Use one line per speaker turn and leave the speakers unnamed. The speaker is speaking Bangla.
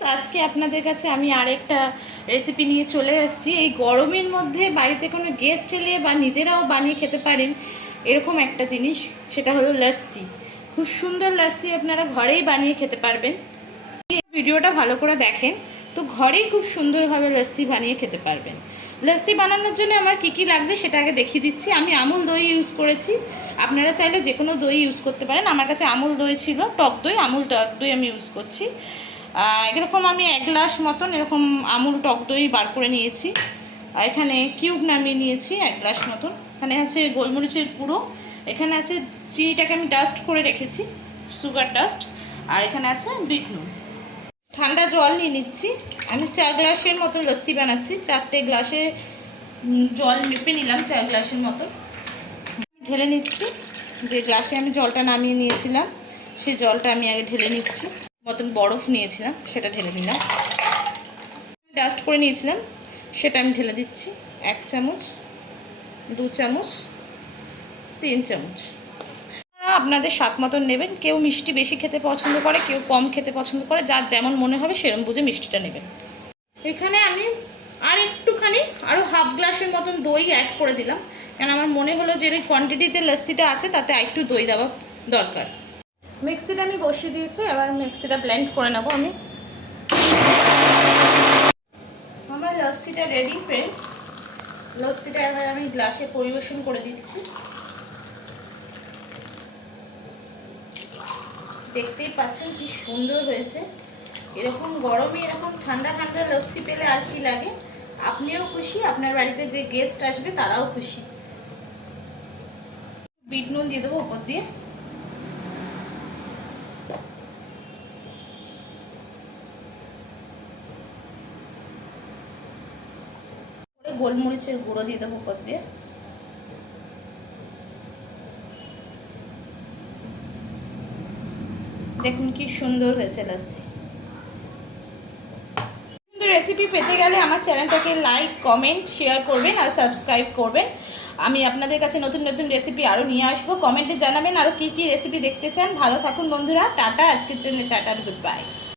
আজকে আপনাদের কাছে আমি আরেকটা রেসিপি নিয়ে চলে এসেছি। এই গরমের মধ্যে বাড়িতে কোনো গেস্ট এলে বা নিজেরাও বানিয়ে খেতে পারেন এরকম একটা জিনিস, সেটা হলো লস্যি খুব সুন্দর লস্যি আপনারা ঘরেই বানিয়ে খেতে পারবেন। ভিডিওটা ভালো করে দেখেন, তো ঘরেই খুব সুন্দরভাবে লস্যি বানিয়ে খেতে পারবেন। লস্যি বানানোর জন্য আমার কী কী লাগছে সেটা আগে দেখিয়ে দিচ্ছি। আমি আমুল দই ইউজ করেছি। আপনারা চাইলে যে কোনো দই ইউজ করতে পারেন। আমার কাছে আমুল দই ছিল, টক দই, আমুল টক দই আমি ইউজ করছি। এরকম আমি এক গ্লাস মতন এরকম আমুল টক দই বার করে নিয়েছি। এখানে কিউব নামিয়ে নিয়েছি এক গ্লাস মতন। এখানে আছে গোলমরিচের গুঁড়ো। এখানে আছে চিনিটাকে আমি ডাস্ট করে রেখেছি সুগার ডাস্ট আর এখানে আছে বিট নুন। ঠান্ডা জল নিয়ে নিচ্ছি। আমি চার গ্লাসের মতো লস্যি বানাচ্ছি। চারটে গ্লাসে জল মেপে নিলাম চার গ্লাসের মতো ঢেলে নিচ্ছি। যে গ্লাসে আমি জলটা নামিয়ে নিয়েছিলাম সেই জলটা আমি আগে ঢেলে নিচ্ছি। মতন বরফ নিয়েছিলাম, সেটা ঢেলে নিলাম ডাস্ট করে নিয়েছিলাম, সেটা আমি ঢেলে দিচ্ছি। এক চামচ, দু চামচ, তিন চামচ। আপনাদের স্বাদ মতন নেবেন। কেউ মিষ্টি বেশি খেতে পছন্দ করে, কেউ কম খেতে পছন্দ করে, যার যেমন মনে হবে সেরম বুঝে মিষ্টিটা নেবেন। এখানে আমি আর একটুখানি আরও হাফ গ্লাসের মতন দই অ্যাড করে দিলাম। কেন আমার মনে হলো যে কোয়ান্টিটিতে লস্যিটা আছে, তাতে একটু দই দেওয়া দরকার। মিক্সিটা আমি বসিয়ে দিয়েছি, এবার মিক্সিটা ব্লেন্ড করে নেব আমি। আমার লস্যিটা রেডি ফ্রেন্ডস লস্যিটা এবার আমি গ্লাসে পরিবেশন করে দিচ্ছি। দেখতেই পাচ্ছেন কি সুন্দর হয়েছে। এরকম গরমে, এরকম ঠান্ডা ঠান্ডা লস্যি পেলে আর কি লাগে? আপনিও খুশি, আপনার বাড়িতে যে গেস্ট আসবে তারাও খুশি। বিট নুন দিয়ে দেবো ওপর দিয়ে। গোলমরিচের গুঁড়ো দিয়ে দেবো উপর দিয়ে। দেখুন কি সুন্দর হয়েছে লাসি রেসিপি পেতে গেলে আমার চ্যানেলটাকে লাইক কমেন্ট শেয়ার করবেন আর সাবস্ক্রাইব করবেন। আমি আপনাদের কাছে নতুন নতুন রেসিপি আরও নিয়ে আসব। কমেন্টে জানাবেন আরও কী কী রেসিপি দেখতে চান। ভালো থাকুন বন্ধুরা। টাটা। আজকের জন্য টাটার গুড বাই